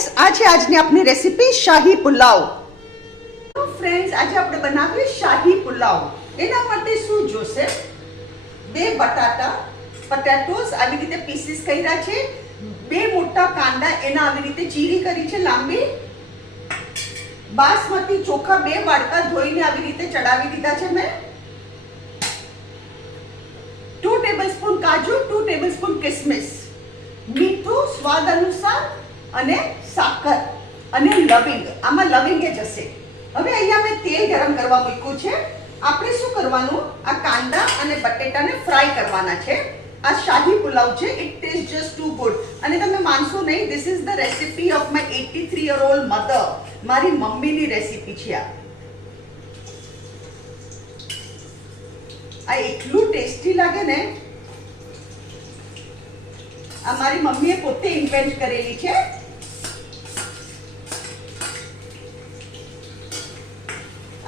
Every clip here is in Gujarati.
ફ્રેન્ડ્સ, આ છે આજની આપણી રેસીપી શાહી પુલાવ. તો ફ્રેન્ડ્સ, આજે આપણે બનાવીએ શાહી પુલાવ. એના માટે શું જોશે? 2 પટેટોસ આવી રીતે પીસીસ કર્યા છે, 2 મોટા કાંદા એના આવી રીતે ચીરી કરી છે લાંબી, બાસમતી ચોખા 2 વાડકા ધોઈને આવી રીતે ચડાવી દીધા છે મેં, 2 ટેબલસ્પૂન કાજુ, 2 ટેબલસ્પૂન કિસમિસ, મીઠું સ્વાદ અનુસાર અને સાકર અને લવિંગ. આમાં લવિંગ જ હશે. હવે અહીંયા મેં તેલ ગરમ કરવા મૂક્યું છે. આપણે શું કરવાનું, આ કાંદા અને બટેટાને ફ્રાય કરવાના છે. આ શાહી પુલાવ છે. It taste just too good. અને તમે માનશો નહીં, this is the recipe of my 83-year-old mother. મારી મમ્મીની રેસિપી છે આ. આ એટલું ટેસ્ટી લાગે ને. આ મારી મમ્મીએ પોતે ઇન્વેન્ટ કરેલી છે.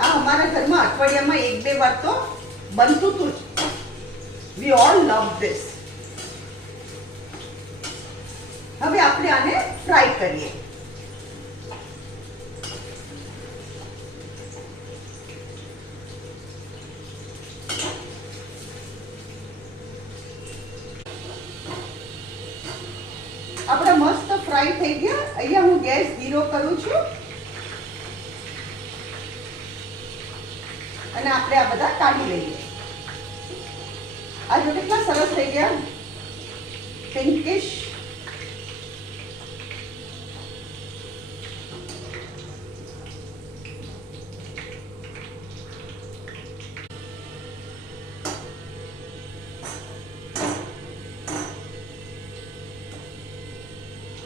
આ અમારા ઘરમાં અઠવાડિયામાં 1-2 વાર તો બનતું હતું જ. We all love this. હવે આપણે આને ફ્રાય કરીએ. આપણા મસ્ત ફ્રાય થઈ ગયા. અહીંયા હું ગેસ ધીરો કરું છું અને આપણે આ બધા કાઢી લઈએ. આ જો કેટલા સરસ થઈ ગયા, પિંકિશ.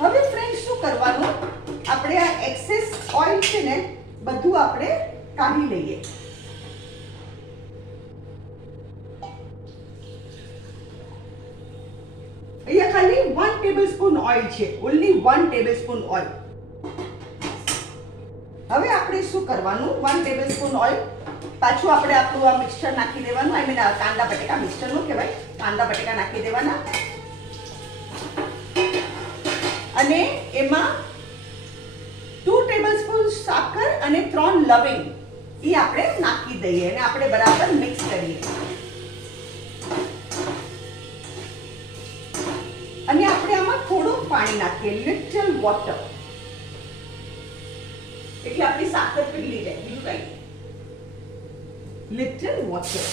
હવે ફ્રેન્ડ શું કરવાનું, આપણે આ એક્સેસ ઓઇલ છે ને બધું આપણે કાઢી લઈએ. અહીંયા ખાલી 1 ટેબલસ્પૂન ઓઇલ છે, ઓન્લી 1 ટેબલસ્પૂન ઓઇલ. હવે આપણે શું કરવાનું, 1 ટેબલસ્પૂન ઓઇલ પાછું આપણે આપણું આ મિક્સચર નાખી દેવાનું. આઈ મીન કાંદા બટેકા, મિક્સચર નો કહેવાય, કાંદા બટેકા નાખી દેવાના. અને એમાં 2 ટેબલસ્પૂન સાકર અને 3 લવિંગ એ આપણે નાખી દઈએ અને આપણે બરાબર મિક્સ કરીએ. અને આપણે આમાં થોડું પાણી નાખીએ, લિટલ વોટર, એટલે આપણી સાકર પીગળી જાય. બીજું કઈ, લિટલ વોટર.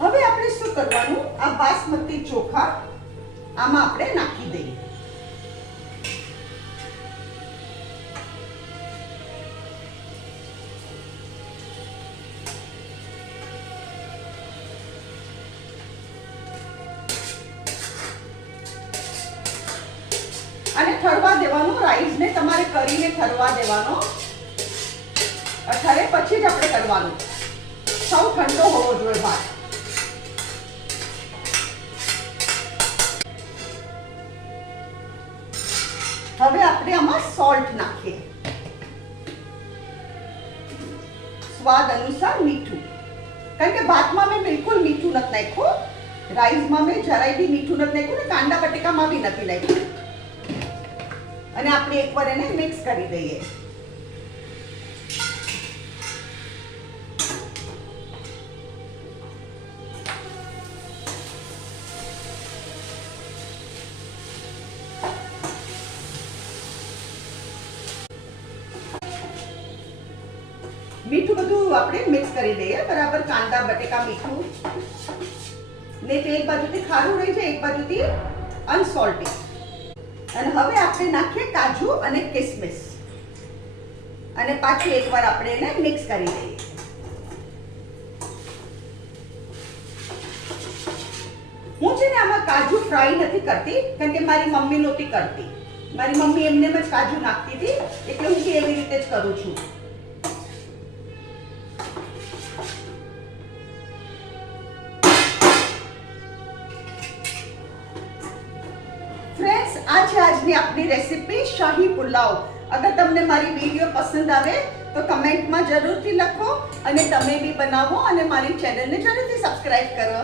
હવે આપણે શું કરવાનું, આ બાસમતી ચોખા આમાં આપણે નાખી દઈએ. અને ઠરવા દેવાનો. રાઈસને તમારે કરીને ઠરવા દેવાનો. ઠરે પછી જ આપણે કરવાનું. સૌ ઠંડો હોવો જોઈએ ભાત. હવે આપણે આમાં સોલ્ટ નાખીએ, સ્વાદ અનુસાર મીઠું. કારણ કે ભાતમાં મેં બિલકુલ મીઠું નથી નાખ્યું, રાઈસમાં મેં જરાય બી મીઠું નથી નાખ્યું ને કાંદા બટેકામાં બી નથી નાખ્યું. અને આપણે એકવાર એને મિક્સ કરી દઈએ. મીઠું બધું આપણે મિક્સ કરી દઈએ બરાબર. કાંદા બટેકા મીઠું ને તે એક બાજુથી ખારું રહી છે, એક બાજુથી અનસોલ્ટી. અને હવે આપણે નાખીએ કાજુ અને કિસમિસ અને પાછું એકવાર આપણે એને મિક્સ કરી દઈએ. હું છે ને આમાં કાજુ ફ્રાય નથી કરતી, કારણ કે મારી મમ્મી નહોતી કરતી. મારી મમ્મી એમને જ કાજુ નાખતી હતી, એટલે હું એવી રીતે જ કરું છું. ફ્રેન્ડ્સ, આ છે આજની આપણી રેસીપી શાહી પુલાવ. અગર તમને મારી વિડીયો પસંદ આવે તો કમેન્ટમાં જરૂરથી લખો અને તમે બી બનાવો અને મારી ચેનલને જરૂરથી સબસ્ક્રાઇબ કરો.